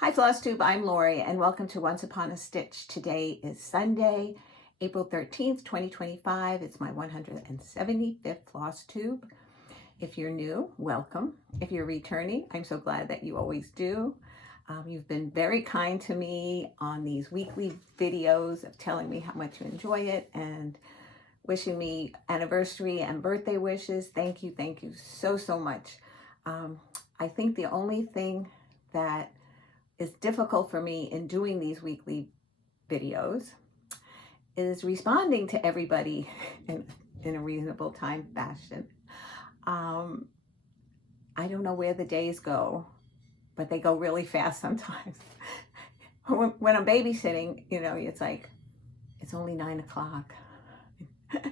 Hi Flosstube, I'm Lori and welcome to Once Upon a Stitch. Today is Sunday, April 13th, 2025. It's my 175th Flosstube. If you're new, welcome. If you're returning, I'm so glad that you always do. You've been very kind to me on these weekly videos of telling me how much you enjoy it and wishing me anniversary and birthday wishes. Thank you so much. I think the only thing that is difficult for me in doing these weekly videos is responding to everybody in a reasonable time fashion. I don't know where the days go, but they go really fast sometimes. When I'm babysitting, you know, it's like, it's only 9 o'clock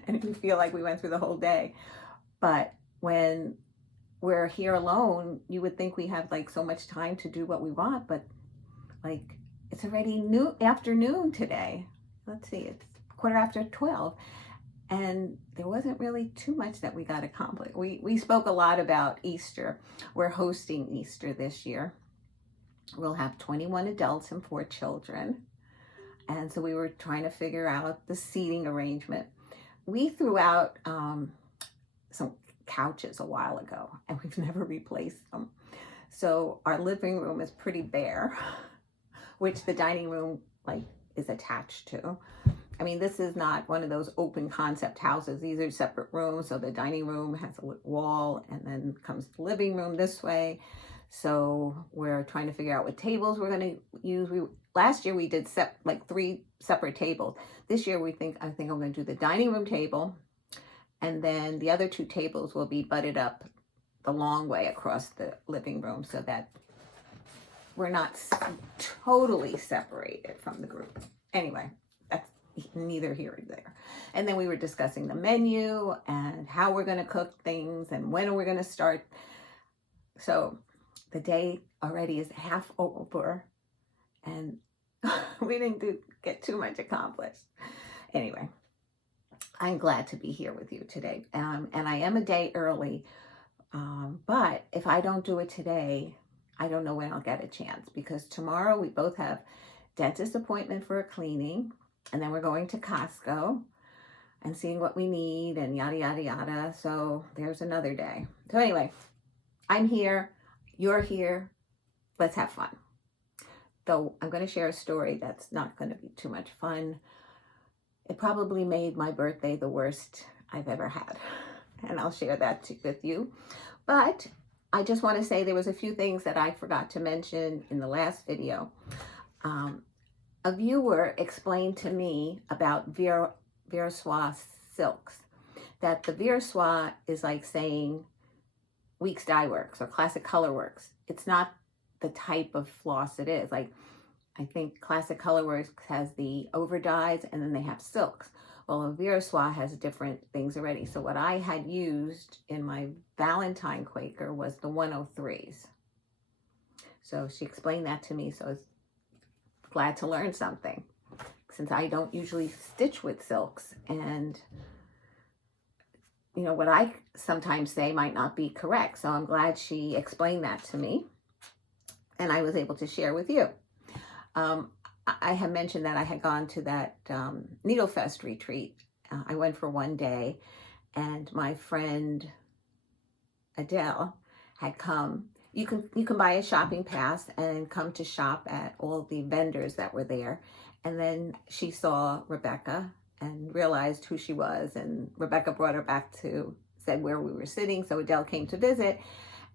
and we feel like we went through the whole day. But when we're here alone, you would think we have like so much time to do what we want, but like it's already afternoon today. Let's see, it's 12:15, and there wasn't really too much that we got accomplished. We spoke a lot about Easter. We're hosting Easter this year. We'll have 21 adults and 4 children, and so we were trying to figure out the seating arrangement. We threw out some couches a while ago, and we've never replaced them. So our living room is pretty bare, which the dining room like is attached to. I mean, this is not one of those open concept houses. These are separate rooms. So the dining room has a wall and then comes the living room this way. So we're trying to figure out what tables we're going to use. Last year we did 3 separate tables. This year I think I'm going to do the dining room table, and then the other 2 tables will be butted up the long way across the living room so that we're not totally separated from the group. Anyway, that's neither here nor there. And then we were discussing the menu and how we're going to cook things and when are we going to start. So the day already is half over and we didn't get too much accomplished. Anyway, I'm glad to be here with you today. And I am a day early, but if I don't do it today, I don't know when I'll get a chance, because tomorrow we both have dentist appointment for a cleaning, and then we're going to Costco and seeing what we need and yada, yada, yada. So there's another day. So anyway, I'm here, you're here, let's have fun. Though I'm going to share a story that's not going to be too much fun. It probably made my birthday the worst I've ever had, and I'll share that with you. But I just want to say there was a few things that I forgot to mention in the last video. A viewer explained to me about Virois silks, that the Virois is like saying Weeks Dye Works or Classic Color Works. It's not the type of floss it is. Like, I think Classic Color Works has the over dyes and then they have silks. Well, Virois has different things already. So what I had used in my Valentine Quaker was the 103s. So she explained that to me. So I was glad to learn something, since I don't usually stitch with silks. And, you know, what I sometimes say might not be correct. So I'm glad she explained that to me and I was able to share with you. I had mentioned that I had gone to that Needle Fest retreat. I went for one day, and my friend Adele had come. You can buy a shopping pass and come to shop at all the vendors that were there. And then she saw Rebecca and realized who she was, and Rebecca brought her back to, said where we were sitting. So Adele came to visit,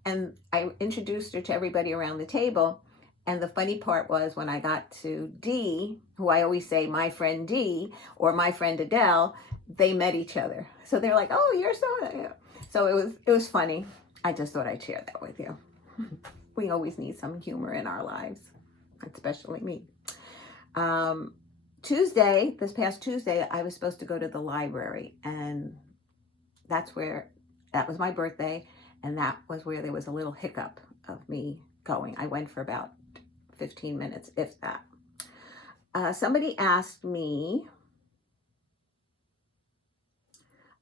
and I introduced her to everybody around the table. And the funny part was when I got to Dee, who I always say my friend Dee or my friend Adele, they met each other. So they're like, "Oh, you're so." So it was funny. I just thought I'd share that with you. We always need some humor in our lives, especially me. This past Tuesday, I was supposed to go to the library, and that was my birthday, and that was where there was a little hiccup of me going. I went for about 15 minutes, if that. Somebody asked me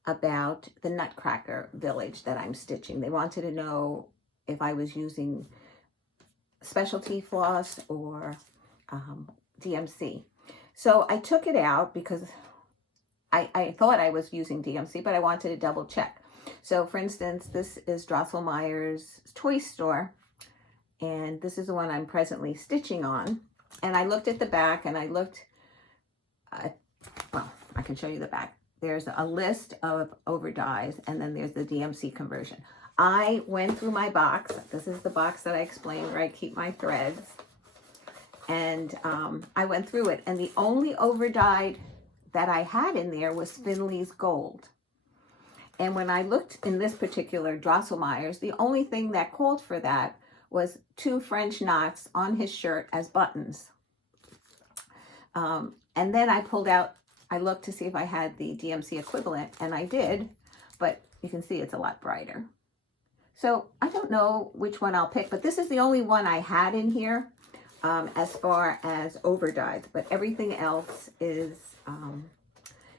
about the Nutcracker village that I'm stitching. They wanted to know if I was using specialty floss or DMC. So I took it out because I thought I was using DMC, but I wanted to double check. So for instance, this is Drosselmeyer's toy store, and this is the one I'm presently stitching on. And I looked at the back, and I looked well, I can show you the back. There's a list of overdyes, and then there's the DMC conversion. I went through my box. This is the box that I explained where I keep my threads. And I went through it, and the only overdyed that I had in there was Finley's Gold. And when I looked in this particular Drosselmeyer's, the only thing that called for that was 2 French knots on his shirt as buttons. And then I pulled out, I looked to see if I had the DMC equivalent, and I did, but you can see it's a lot brighter. So I don't know which one I'll pick, but this is the only one I had in here as far as overdyes, but everything else is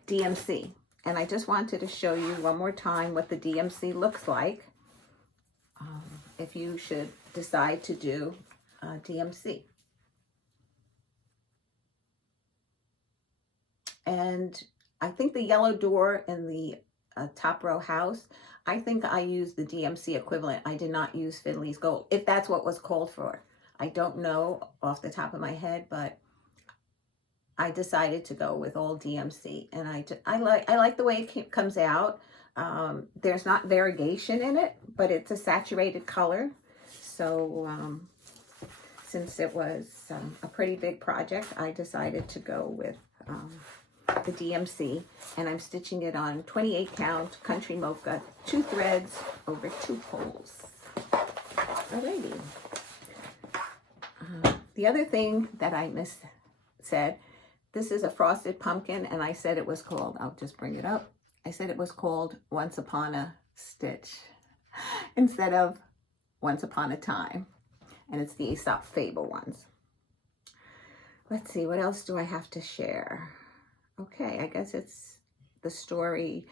DMC. And I just wanted to show you one more time what the DMC looks like if you should decide to do DMC. And I think the yellow door in the top row house, I think I used the DMC equivalent. I did not use Finley's Gold, if that's what was called for. I don't know off the top of my head, but I decided to go with all DMC, and I like the way it comes out. There's not variegation in it, but it's a saturated color. So since it was a pretty big project, I decided to go with the DMC, and I'm stitching it on 28 count country mocha, 2 threads over 2 poles. Alrighty. The other thing that I said, this is a frosted pumpkin, and I said it was called, I'll just bring it up. I said it was called Once Upon a Stitch instead of Once Upon a Time. And it's the Aesop Fable ones. Let's see, what else do I have to share? Okay, I guess it's the story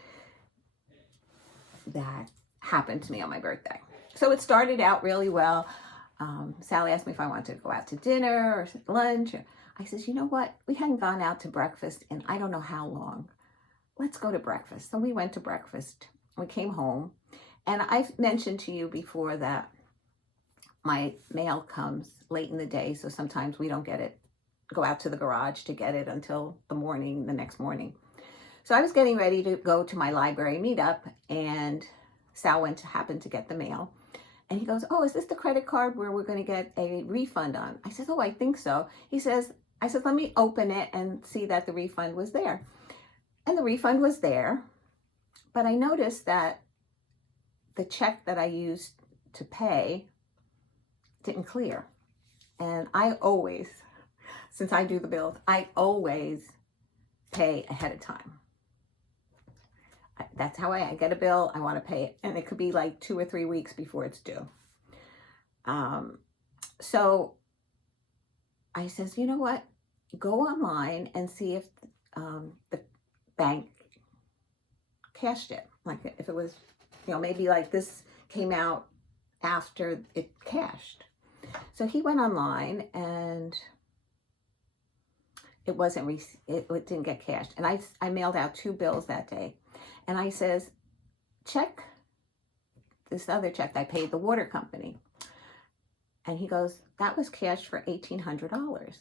that happened to me on my birthday. So it started out really well. Sally asked me if I wanted to go out to dinner or lunch. I says, you know what? We hadn't gone out to breakfast in I don't know how long. Let's go to breakfast. So we went to breakfast. We came home. And I've mentioned to you before that my mail comes late in the day. So sometimes we don't get it, go out to the garage to get it until the next morning. So I was getting ready to go to my library meetup, and Sal happened to get the mail. And he goes, oh, is this the credit card where we're going to get a refund on? I said, oh, I think so. I said, let me open it and see that the refund was there. And the refund was there. But I noticed that the check that I used to pay didn't clear. And I always, since I do the bills, I always pay ahead of time. That's how I get a bill. I want to pay it. And it could be like 2 or 3 weeks before it's due. So I says, you know what? Go online and see if the bank cashed it. Like if it was, maybe like this came out after it cashed. So he went online, and it didn't get cashed. And I mailed out 2 bills that day. And I says, check this other check I paid the water company. And he goes, that was cashed for $1,800.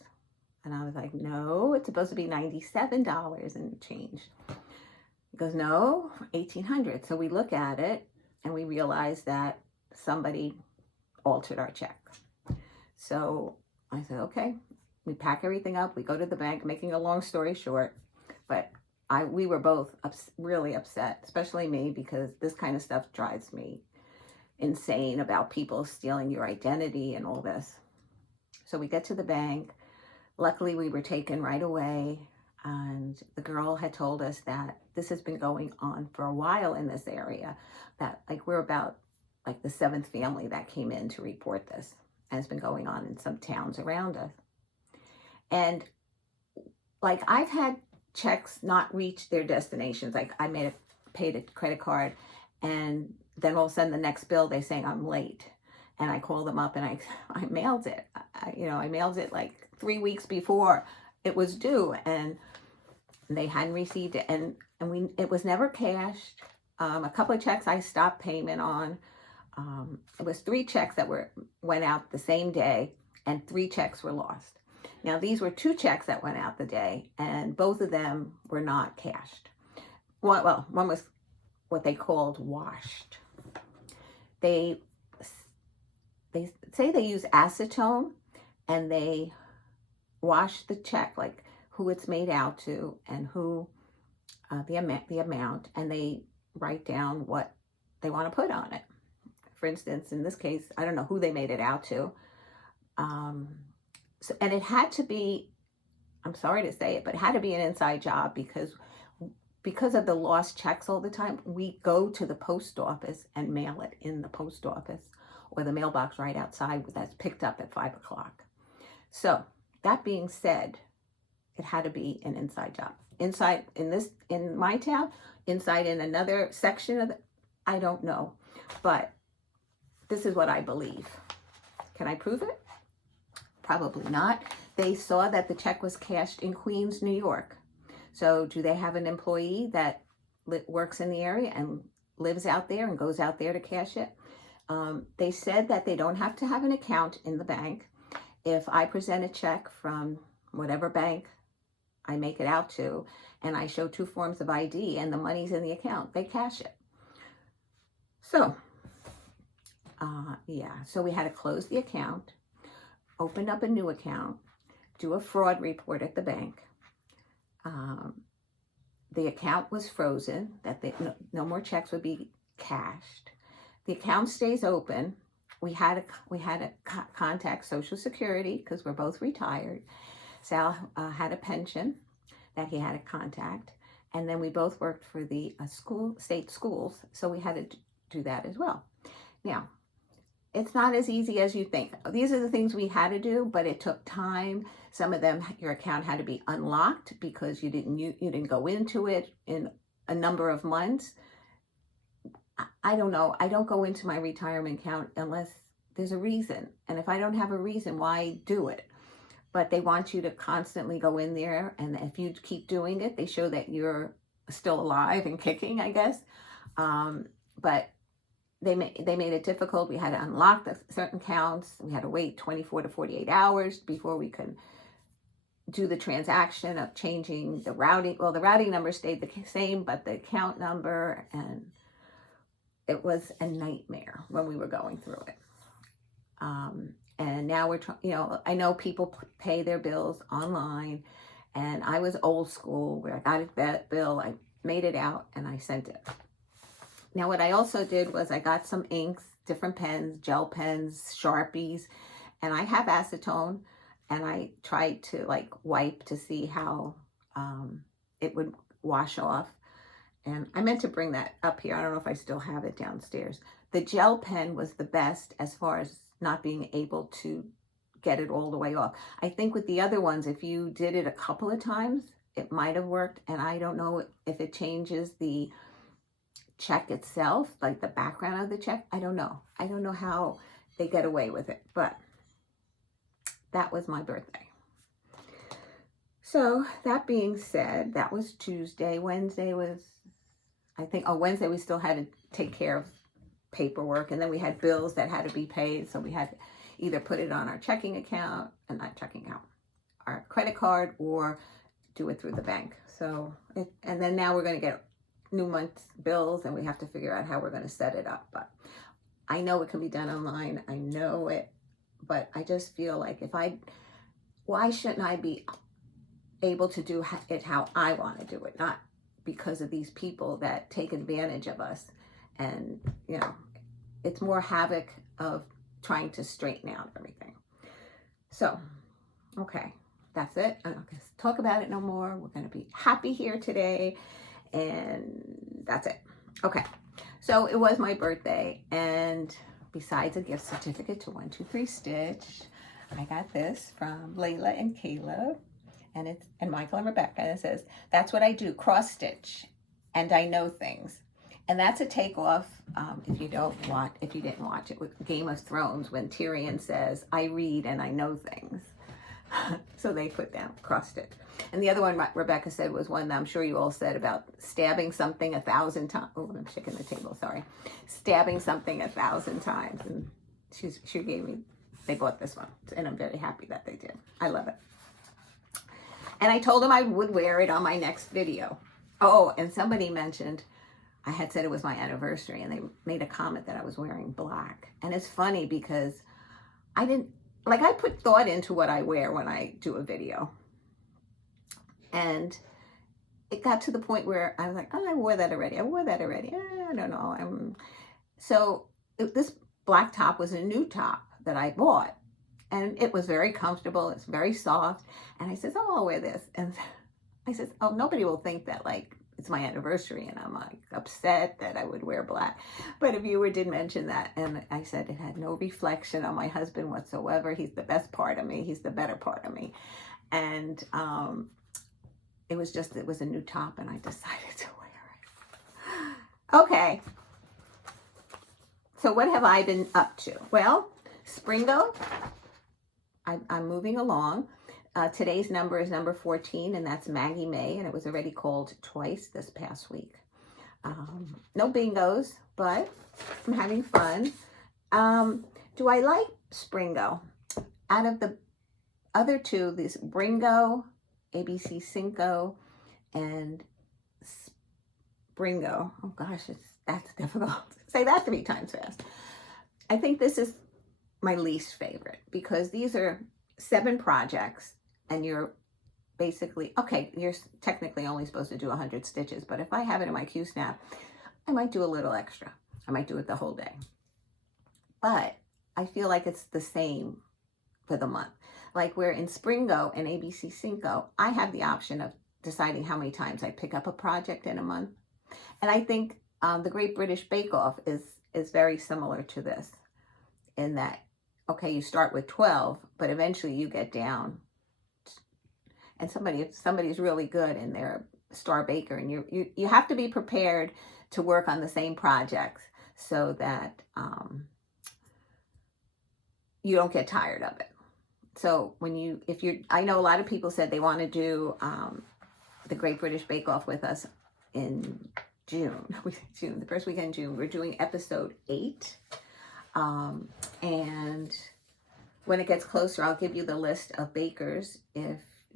And I was like, no, it's supposed to be $97 and change. He goes, no, $1,800. So we look at it, and we realize that somebody altered our check. So I said, okay. We pack everything up. We go to the bank, making a long story short. But we were both really upset, especially me, because this kind of stuff drives me insane about people stealing your identity and all this. So we get to the bank. Luckily, we were taken right away. And the girl had told us that this has been going on for a while in this area. That we're about the 7th family that came in to report this. And it's been going on in some towns around us. And I've had checks not reach their destinations. I paid a credit card, and then all of a sudden the next bill they're saying I'm late. and I called them up and I mailed it. I mailed it like 3 weeks before it was due, and they hadn't received it, and it was never cashed. A couple of checks I stopped payment on. It was 3 checks that went out the same day, and 3 checks were lost. Now, these were 2 checks that went out the day, and both of them were not cashed. One was what they called washed. They say they use acetone, and they wash the check, like who it's made out to and who the amount, and they write down what they want to put on it. For instance, in this case, I don't know who they made it out to. And it had to be, I'm sorry to say it, but it had to be an inside job because of the lost checks all the time. We go to the post office and mail it in the post office or the mailbox right outside that's picked up at 5 o'clock. So that being said, it had to be an inside job. Inside in my town, inside in another section of I don't know, but this is what I believe. Can I prove it? Probably not. They saw that the check was cashed in Queens, New York. So do they have an employee that works in the area and lives out there and goes out there to cash it? They said that they don't have to have an account in the bank. If I present a check from whatever bank I make it out to, and I show 2 forms of ID and the money's in the account, they cash it. So, so we had to close the account, open up a new account, do a fraud report at the bank. The account was frozen, that no more checks would be cashed. The account stays open. We had to contact Social Security because we're both retired. Sal had a pension that he had to contact, and then we both worked for the state schools, so we had to do that as well. Now, it's not as easy as you think. These are the things we had to do, but it took time. Some of them, your account had to be unlocked because you didn't go into it in a number of months. I don't know. I don't go into my retirement account unless there's a reason. And if I don't have a reason, why do it? But they want you to constantly go in there. And if you keep doing it, they show that you're still alive and kicking, I guess. But they made it difficult. We had to unlock the certain accounts. We had to wait 24 to 48 hours before we could do the transaction of changing the routing. Well, the routing number stayed the same, but the account number, and it was a nightmare when we were going through it. And now I know people pay their bills online, and I was old school where I got that bill, I made it out, and I sent it. Now, what I also did was I got some inks, different pens, gel pens, Sharpies, and I have acetone, and I tried to wipe to see how it would wash off. And I meant to bring that up here. I don't know if I still have it downstairs. The gel pen was the best as far as not being able to get it all the way off. I think with the other ones, if you did it a couple of times, it might have worked. And I don't know if it changes the check itself, like the background of the check. I don't know. I don't know how they get away with it, but that was my birthday. So that being said, that was Tuesday. Wednesday was, Wednesday we still had to take care of paperwork, and then we had bills that had to be paid, so we had to either put it on our checking account, and not checking account, our credit card, or do it through the bank. So, and then now we're going to get new month's bills, and we have to figure out how we're going to set it up. But I know it can be done online. I know it, but I just feel like why shouldn't I be able to do it how I want to do it, not because of these people that take advantage of us. And, it's more havoc of trying to straighten out everything. So, okay, that's it. I'm not going to talk about it no more. We're going to be happy here today. And that's it. Okay, so it was my birthday. And besides a gift certificate to 123 Stitch, I got this from Layla and Caleb. And Michael and Rebecca. And it says, "That's what I do, cross stitch. And I know things. And that's a takeoff, if you didn't watch it, with Game of Thrones, when Tyrion says, "I read and I know things." So they put down acrostic. And the other one Rebecca said was one that I'm sure you all said about stabbing something 1,000 times. Oh, I'm shaking the table, sorry. Stabbing something 1,000 times. And she gave me, they bought this one. And I'm very happy that they did. I love it. And I told them I would wear it on my next video. Oh, and somebody mentioned, I had said it was my anniversary, and they made a comment that I was wearing black. And it's funny because I put thought into what I wear when I do a video. And it got to the point where I was like, oh, I wore that already. I don't know. This black top was a new top that I bought. And it was very comfortable. It's very soft. And I said, oh, I'll wear this. And I said, oh, nobody will think that it's my anniversary and I'm upset that I would wear black. But a viewer did mention that. And I said it had no reflection on my husband whatsoever. He's the best part of me. He's the better part of me. And it was a new top and I decided to wear it. Okay. So what have I been up to? Well, SPRINGO. I'm moving along. Today's number is number 14, and that's Maggie May, and it was already called twice this past week. No bingos, but I'm having fun. Do I like SPRINGO? Out of the other two, these BRINGO, ABC Cinco, and SPRINGO. Oh gosh, that's difficult. Say that 3 times fast. I think this is my least favorite because these are 7 projects and you're basically, okay, you're technically only supposed to do 100 stitches, but if I have it in my Q-snap, I might do a little extra. I might do it the whole day. But I feel like it's the same for the month. Like where in SPRINGO and ABC Cinco, I have the option of deciding how many times I pick up a project in a month. And I think the Great British Bake Off is very similar to this in that, okay, you start with 12, but eventually you get down. And if somebody's really good and they're a star baker, and you have to be prepared to work on the same projects so that you don't get tired of it. So I know a lot of people said they want to do the Great British Bake Off with us in June, the first weekend in June. We're doing episode 8. And when it gets closer, I'll give you the list of bakers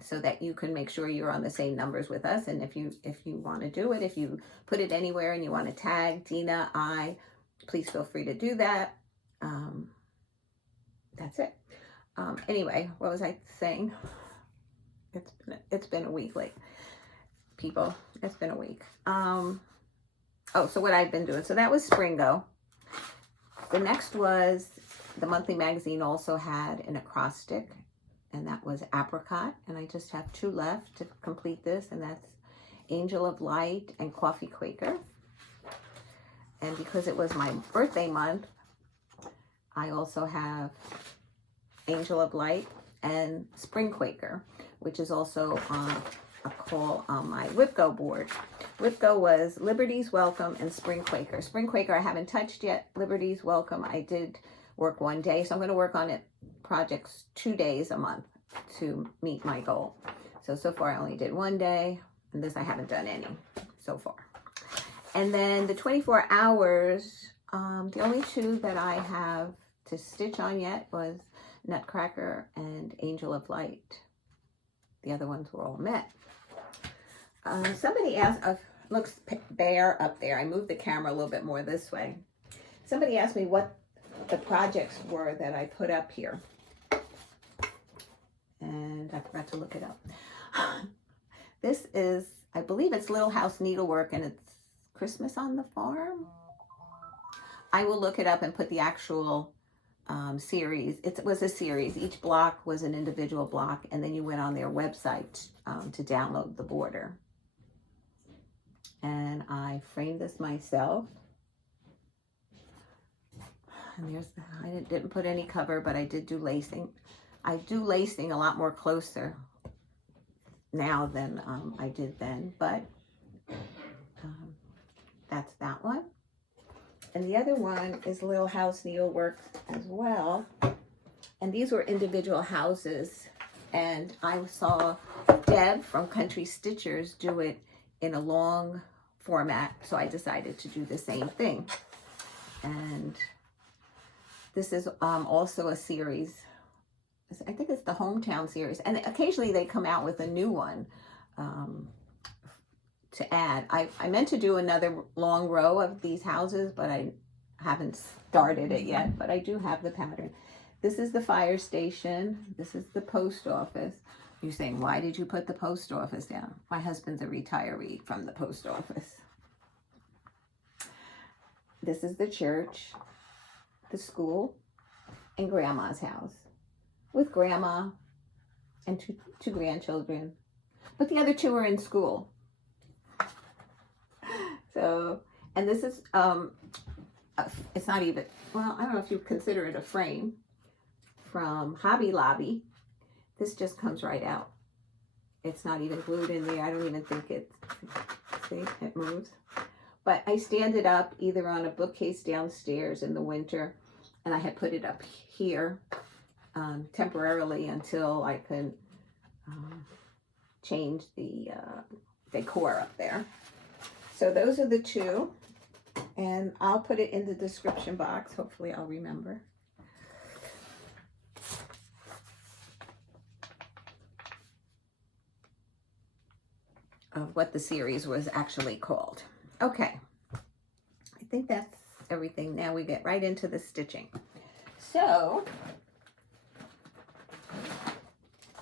so that you can make sure you're on the same numbers with us. And if you want to do it, if you put it anywhere and you want to tag Dina, please feel free to do that. That's it. Anyway, what was I saying? It's been a week, people. It's been a week. So what I've been doing. So that was SPRINGO. The next was the monthly magazine also had an acrostic, and that was Apricot. And I just have 2 left to complete this, and that's Angel of Light and Coffee Quaker. And because it was my birthday month, I also have Angel of Light and Spring Quaker, which is also on a call on my WIPGO board. WIPGO was Liberty's Welcome and Spring Quaker. Spring Quaker I haven't touched yet. Liberty's Welcome I did work 1 day, so I'm going to work on it projects 2 days a month to meet my goal. So far I only did 1 day, and this I haven't done any so far. And then the 24 hours, the only 2 that I have to stitch on yet was Nutcracker and Angel of Light. The other ones were all met. Somebody asked, looks bare up there. I moved the camera a little bit more this way. Somebody asked me what the projects were that I put up here. And I forgot to look it up. This is, I believe it's Little House Needlework, and it's Christmas on the Farm. I will look it up and put the actual series. It was a series. Each block was an individual block, and then you went on their website to download the border. And I framed this myself. And I didn't put any cover, but I did do lacing. I do lacing a lot more closer now than I did then, but that's that one. And the other one is Little House Needleworks as well. And these were individual houses. And I saw Deb from Country Stitchers do it in a long format. So I decided to do the same thing. And this is also a series. I think it's the Hometown series. And occasionally they come out with a new one to add. I meant to do another long row of these houses, but I haven't started it yet, but I do have the pattern. This is the fire station. This is the post office. You're saying, why did you put the post office down? My husband's a retiree from the post office. This is the church, the school, and Grandma's house with Grandma and two grandchildren. But the other two are in school. So, and this is, it's not even, well, I don't know if you consider it a frame, from Hobby Lobby. This just comes right out. It's not even glued in there. I don't even think it, see, it moves. But I stand it up either on a bookcase downstairs in the winter, and I had put it up here temporarily until I could change the decor up there. So those are the two, and I'll put it in the description box. Hopefully I'll remember. Of what the series was actually called. Okay, I think that's everything. Now we get right into the stitching. So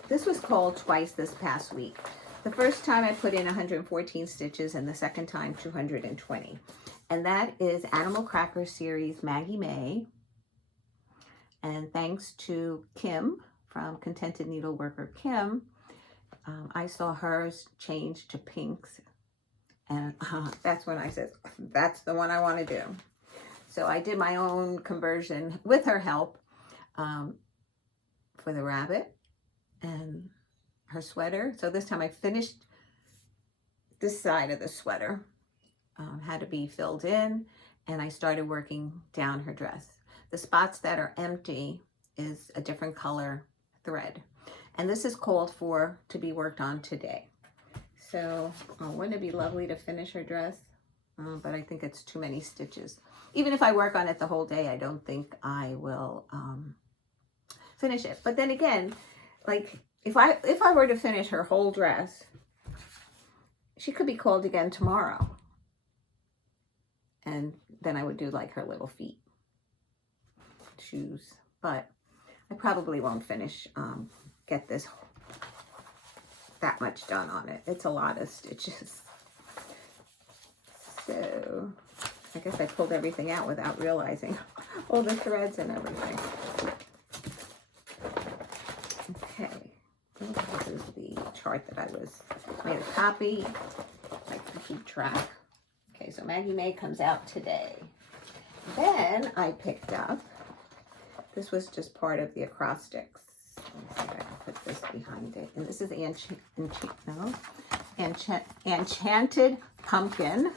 this was called twice this past week. The first time I put in 114 stitches and the second time 220. And that is Animal Cracker Series Maggie May. And thanks to Kim from Contented Needleworker Kim, I saw hers change to pinks. And that's when I said, that's the one I want to do. So I did my own conversion with her help for the rabbit and her sweater. So this time I finished this side of the sweater, had to be filled in, and I started working down her dress. The spots that are empty is a different color thread. And this is called for to be worked on today. So wouldn't it be lovely to finish her dress? But I think it's too many stitches. Even if I work on it the whole day, I don't think I will finish it. But then again, like if I were to finish her whole dress, she could be called again tomorrow. And then I would do like her little feet, shoes. But I probably won't finish, get this that much done on it. It's a lot of stitches. So I guess I pulled everything out without realizing all the threads and everything. Okay, this is the chart that I made a copy. I can keep track. Okay, so Maggie May comes out today. Then I picked up, this was just part of the Acrostics. Let me see if I can put this behind it. And this is Enchanted Pumpkin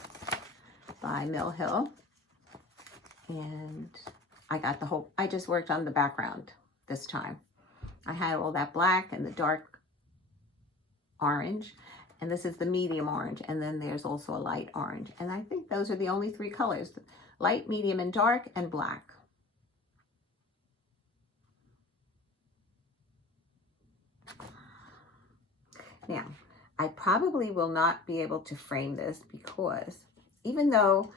by Mill Hill. And I got the whole, I just worked on the background this time. I had all that black and the dark orange. And this is the medium orange. And then there's also a light orange. And I think those are the only three colors. Light, medium, and dark, and black. Now, I probably will not be able to frame this because even though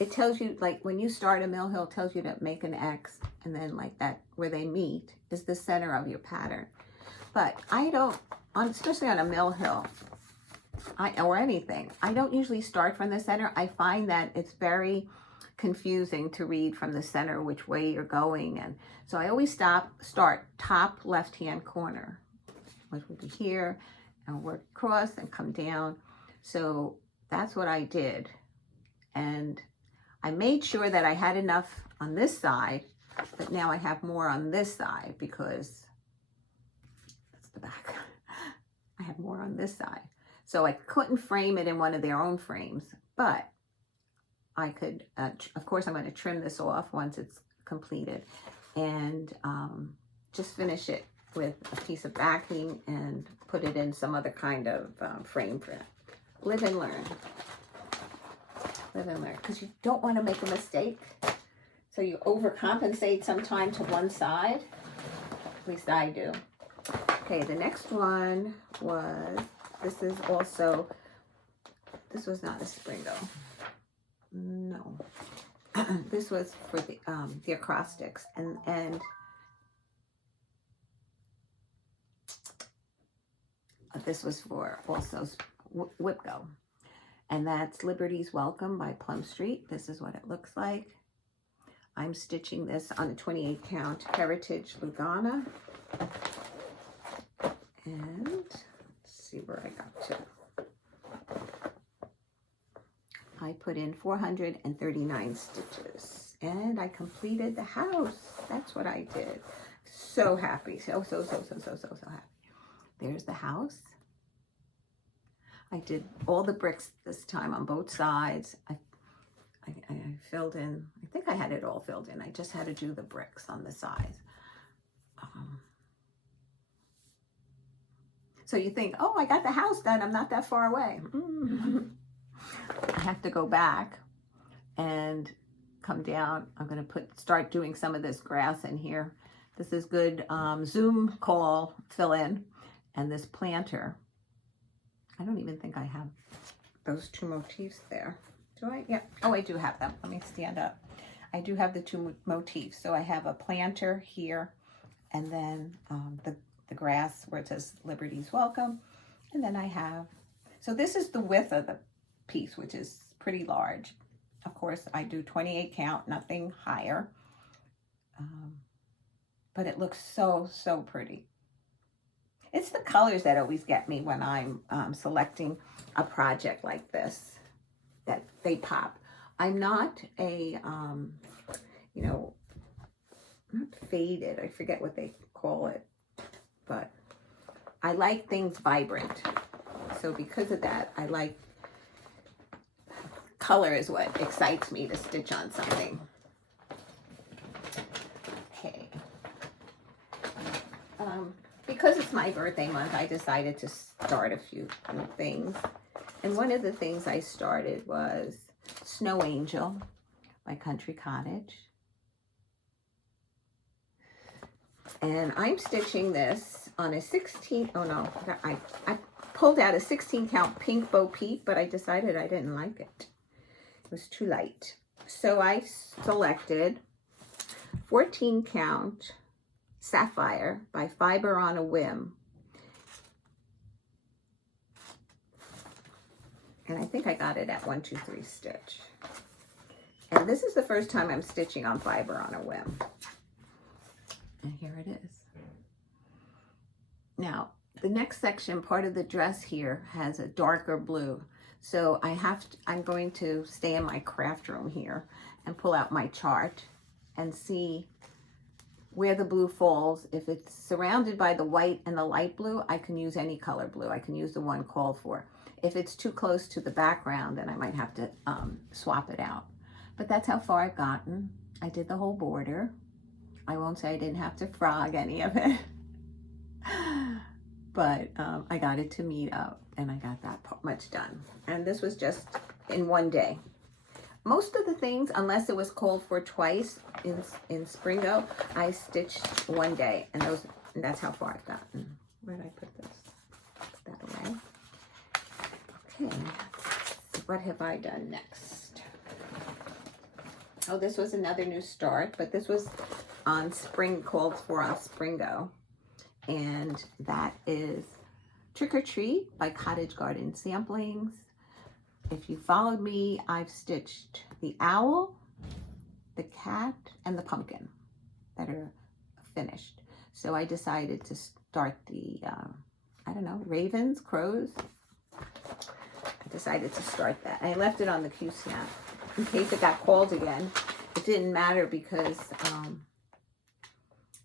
it tells you, like when you start a Mill Hill, it tells you to make an X, and then like that where they meet is the center of your pattern. But I don't, especially on a Mill Hill, or anything, I don't usually start from the center. I find that it's very confusing to read from the center which way you're going, and so I always start top left hand corner, which would be here, and work across and come down. So that's what I did, and I made sure that I had enough on this side, but now I have more on this side because that's the back. I have more on this side. So I couldn't frame it in one of their own frames, but I could, of course, I'm going to trim this off once it's completed, and just finish it with a piece of backing and put it in some other kind of frame for it. Live and learn. Live and learn, because you don't want to make a mistake. So you overcompensate sometime to one side. At least I do. Okay, the next one was, this is also, this was not a Springo. No. This was for the Acrostics, and this was for also Whipco, and that's Liberty's Welcome by Plum Street. This is what it looks like. I'm stitching this on a 28 count Heritage Lugana, and let's see where I got to. I put in 439 stitches, and I completed the house. That's what I did. So happy. So happy. There's the house. I did all the bricks this time on both sides. I filled in, I think I had it all filled in. I just had to do the bricks on the sides. So you think, oh, I got the house done. I'm not that far away. I have to go back and come down. I'm going to start doing some of this grass in here. This is good Zoom call fill in, and this planter. I don't even think I have those two motifs there. Do I? Yeah. Oh, I do have them. Let me stand up. I do have the two motifs. So I have a planter here, and then the grass where it says Liberty's Welcome. And then I have, so this is the width of the piece, which is pretty large. Of course, I do 28 count, nothing higher. But it looks so, so pretty. It's the colors that always get me when I'm selecting a project like this, that they pop. I'm not a, you know, not faded, I forget what they call it, but I like things vibrant. So because of that, I like, color is what excites me to stitch on something. Okay. Because it's my birthday month, I decided to start a few things. And one of the things I started was Snow Angel by Country Cottage. And I'm stitching this on a 16, oh no, I pulled out a 16 count pink Bo Peep, but I decided I didn't like it. It was too light. So I selected 14 count Sapphire by Fiber on a Whim. And I think I got it at 1, 2, 3 stitch. And this is the first time I'm stitching on Fiber on a Whim. And here it is. Now, the next section, part of the dress here, has a darker blue. So I'm going to stay in my craft room here and pull out my chart and see where the blue falls. If it's surrounded by the white and the light blue, I can use any color blue. I can use the one called for. If it's too close to the background, then I might have to swap it out. But that's how far I've gotten. I did the whole border. I won't say I didn't have to frog any of it. But I got it to meet up, and I got that much done. And this was just in one day. Most of the things, unless it was called for twice in Springo, I stitched one day, and that's how far I've gotten. Where did I put this? Put that away. Okay, so what have I done next? Oh, this was another new start, but this was on called for on Springo, and that is Trick or Treat by Cottage Garden Samplings. If you followed me, I've stitched the owl, the cat, and the pumpkin that are finished. So I decided to start the, I don't know, ravens, crows. I decided to start that. I left it on the Q-snap in case it got called again. It didn't matter because,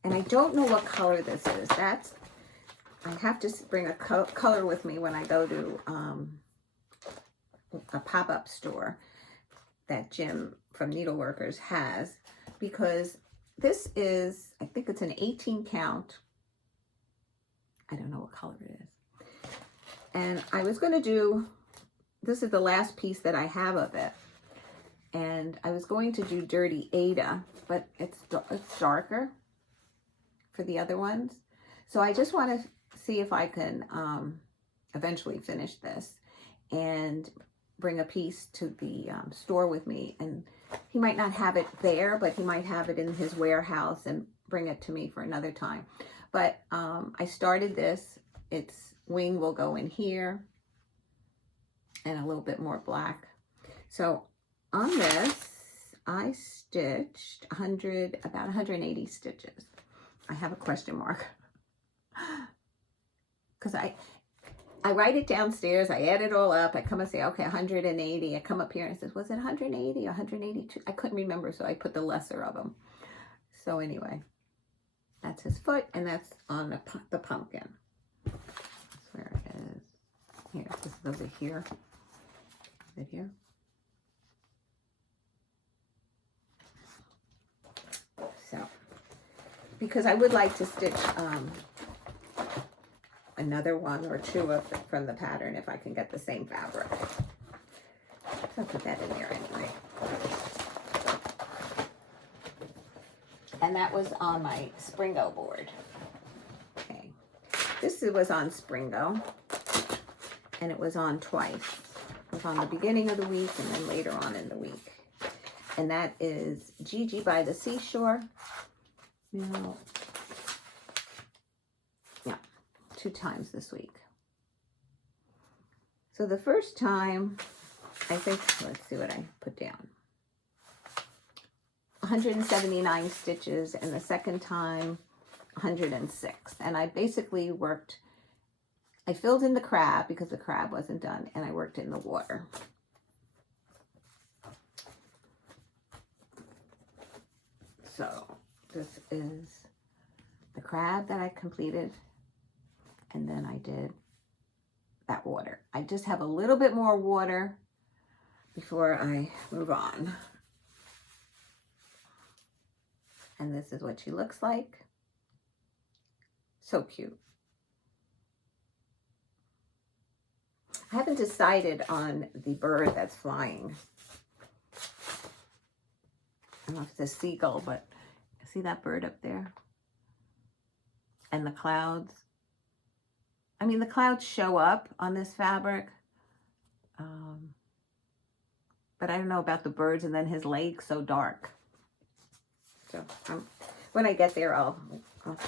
and I don't know what color this is. I have to bring a color with me when I go to a pop-up store that Jim from Needleworkers has, because this is, I think it's an 18 count. I don't know what color it is. And I was going to do, this is the last piece that I have of it. And I was going to do Dirty Ada, but it's darker for the other ones. So I just want to see if I can eventually finish this and bring a piece to the store with me. And he might not have it there, but he might have it in his warehouse and bring it to me for another time. But I started this. Its wing will go in here and a little bit more black. So on this, I stitched about 180 stitches. I have a question mark because I write it downstairs. I add it all up. I come and say, okay, 180. I come up here and it says, was it 180 or 182? I couldn't remember, so I put the lesser of them. So anyway, that's his foot, and that's on the pumpkin. That's where it is. Here, this is over here. Is it here? So, because I would like to stitch another one or two of from the pattern if I can get the same fabric. So I'll put that in there anyway. And that was on my Springo board. Okay, this was on Springo, and it was on twice. It was on the beginning of the week and then later on in the week. And that is Gigi by the Seashore. Now, yeah, 2 times this week. So the first time, I think, let's see what I put down. 179 stitches, and the second time, 106. And I basically worked, I filled in the crab because the crab wasn't done, and I worked in the water. So this is the crab that I completed, and then I did that water. I just have a little bit more water before I move on. And this is what she looks like. So cute. I haven't decided on the bird that's flying. I don't know if it's a seagull, but see that bird up there? And the clouds. I mean, the clouds show up on this fabric. But I don't know about the birds, and then his leg's so dark. So when I get there, I'll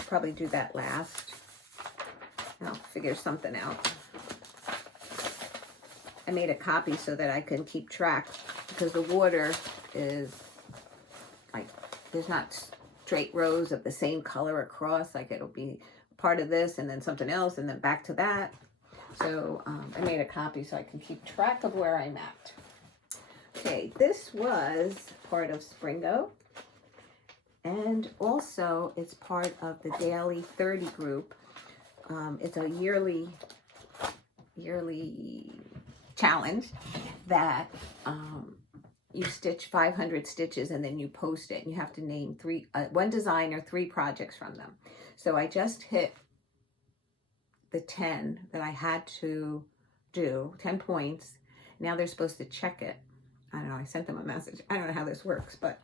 probably do that last. And I'll figure something out. I made a copy so that I can keep track, because the water is like, there's not straight rows of the same color across. Like, it'll be part of this and then something else and then back to that. So I made a copy so I can keep track of where I'm at. Okay, this was part of Springo. And also, it's part of the Daily 30 group. It's a yearly challenge that you stitch 500 stitches and then you post it. And you have to name one designer, 3 projects from them. So I just hit the 10 that I had to do, 10 points. Now they're supposed to check it. I don't know, I sent them a message. I don't know how this works, but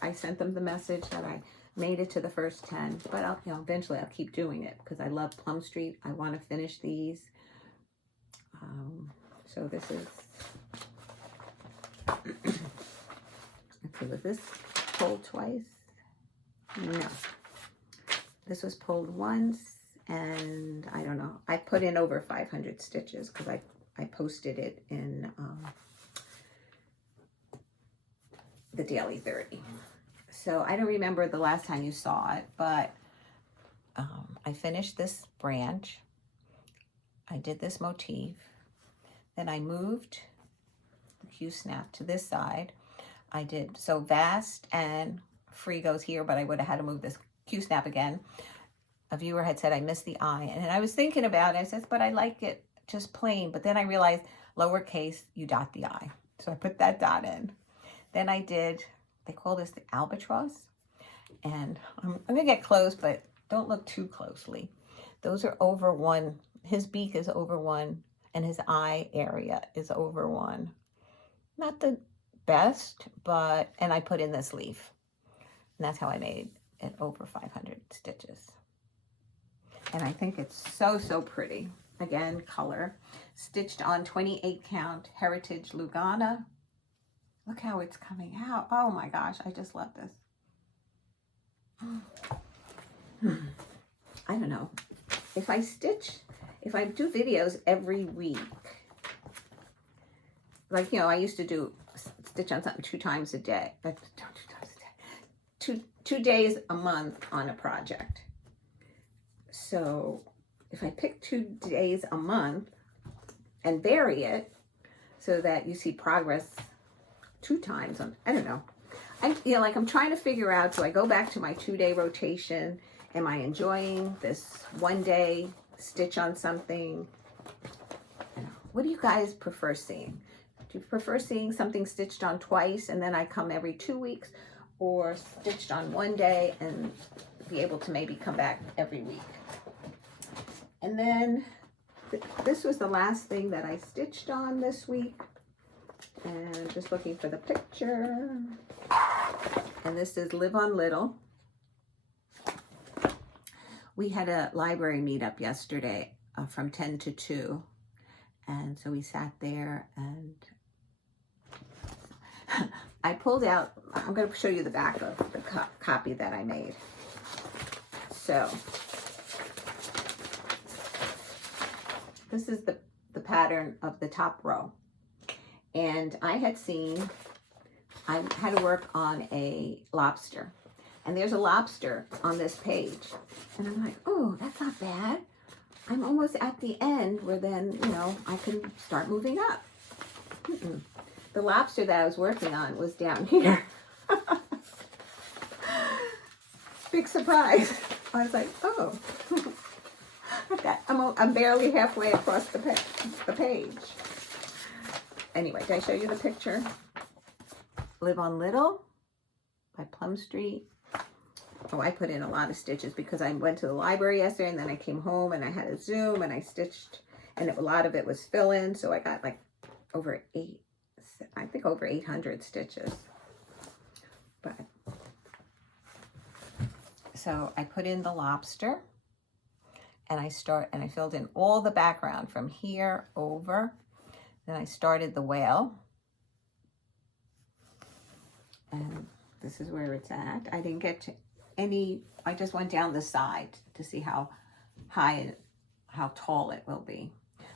I sent them the message that I made it to the first 10, but eventually I'll keep doing it because I love Plum Street. I want to finish these. So this is, okay, was this pulled twice? No. This was pulled once, and I don't know. I put in over 500 stitches because I posted it in the Daily 30. So I don't remember the last time you saw it, but I finished this branch. I did this motif. Then I moved the Q-snap to this side. I did, so Vast and Free goes here, but I would have had to move this Q-snap again. A viewer had said I missed the I, and I was thinking about it. I said, but I like it just plain. But then I realized lowercase, you dot the I. So I put that dot in. Then I did, they call this the albatross. And I'm going to get close, but don't look too closely. Those are over 1. His beak is over 1, and his eye area is over 1. Not the best, but, and I put in this leaf. And that's how I made it over 500 stitches. And I think it's so, so pretty. Again, color. Stitched on 28 count Heritage Lugana. Look how it's coming out. Oh my gosh, I just love this. I don't know. If I do videos every week, like, you know, I used to do stitch on something 2 times a day. 2 days a month on a project. So if I pick 2 days a month and vary it so that you see progress 2 times, I don't know. I'm trying to figure out, so I go back to my 2-day rotation. Am I enjoying this 1-day stitch on something? What do you guys prefer seeing? Do you prefer seeing something stitched on twice and then I come every 2 weeks, or stitched on 1 day and be able to maybe come back every week? And then this was the last thing that I stitched on this week. And just looking for the picture. And this is Live on Little. We had a library meetup yesterday from 10 to 2. And so we sat there and I pulled out, I'm going to show you the back of the copy that I made. So this is the pattern of the top row. And I had to work on a lobster. And there's a lobster on this page. And I'm like, oh, that's not bad. I'm almost at the end where then, you know, I can start moving up. The lobster that I was working on was down here. Big surprise. I was like, oh, I'm barely halfway across the page. Anyway, did I show you the picture? Live on Little by Plum Street. Oh, I put in a lot of stitches because I went to the library yesterday and then I came home and I had a Zoom and I stitched, and a lot of it was fill-in, so I got like over 800 stitches. But so I put in the lobster and I filled in all the background from here over. Then I started the whale. And this is where it's at. I didn't get to any, I just went down the side to see how high, how tall it will be.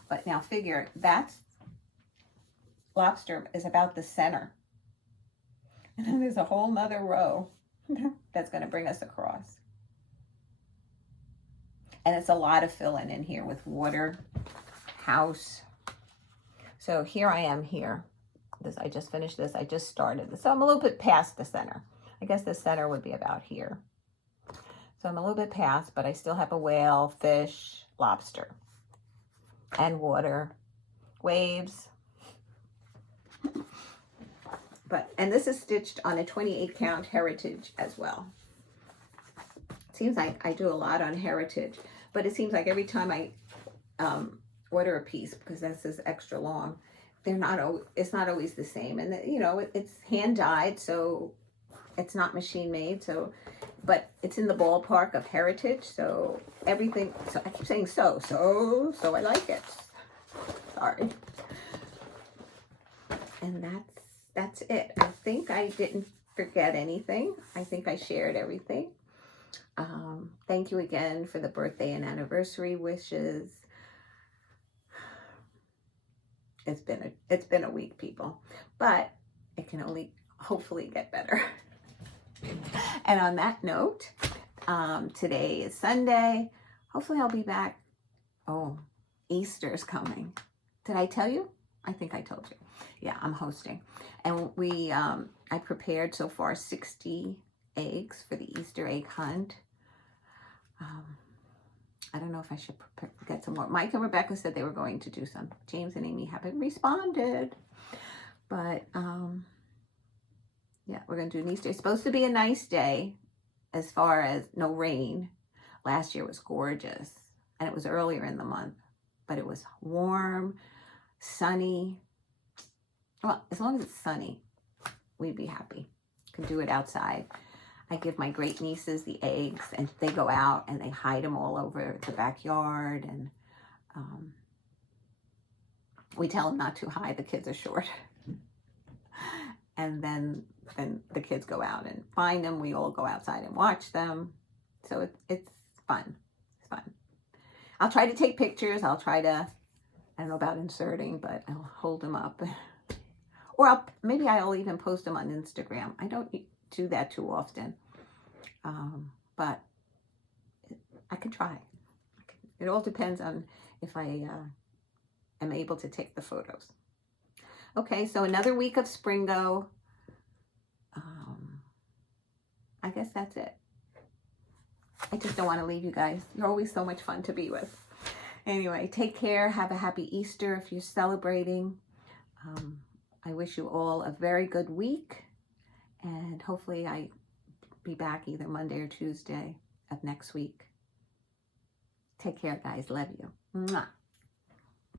But now figure, that's, lobster is about the center. And then there's a whole nother row that's going to bring us across. And it's a lot of fill in here with water, house. So here I am here. I just finished this. I just started this. So I'm a little bit past the center. I guess the center would be about here. So I'm a little bit past, but I still have a whale, fish, lobster, and water, waves. And this is stitched on a 28 count Heritage as well. It seems like I do a lot on Heritage, but it seems like every time I order a piece, because this is extra long, it's not always the same. And you know, it's hand dyed, so it's not machine made. So, but it's in the ballpark of Heritage. So everything, so I keep saying so I like it. Sorry. And that's it. I think I didn't forget anything. I think I shared everything. Thank you again for the birthday and anniversary wishes. It's been a week, people, but it can only hopefully get better. And on that note, today is Sunday. Hopefully I'll be back. Oh, Easter's coming. Did I tell you? I think I told you. Yeah, I'm hosting. And I prepared so far 60 eggs for the Easter egg hunt. I don't know if I should get some more. Mike and Rebecca said they were going to do some. James and Amy haven't responded. But Yeah, we're going to do an Easter. It's supposed to be a nice day as far as no rain. Last year was gorgeous, and it was earlier in the month, but it was warm, sunny. Well, as long as it's sunny, we'd be happy. Can do it outside. I give my great nieces the eggs, and they go out and they hide them all over the backyard, and we tell them not to hide. The kids are short. And then the kids go out and find them. We all go outside and watch them. So it's fun. It's fun. I'll try to take pictures. I'll try to, I don't know about inserting, but I'll hold them up. Or maybe I'll even post them on Instagram. I don't do that too often. But I can try. It all depends on if I am able to take the photos. Okay, so another week of Springo. I guess that's it. I just don't want to leave you guys. You're always so much fun to be with. Anyway, take care. Have a happy Easter if you're celebrating. I wish you all a very good week. And hopefully I'll be back either Monday or Tuesday of next week. Take care, guys. Love you. Mwah.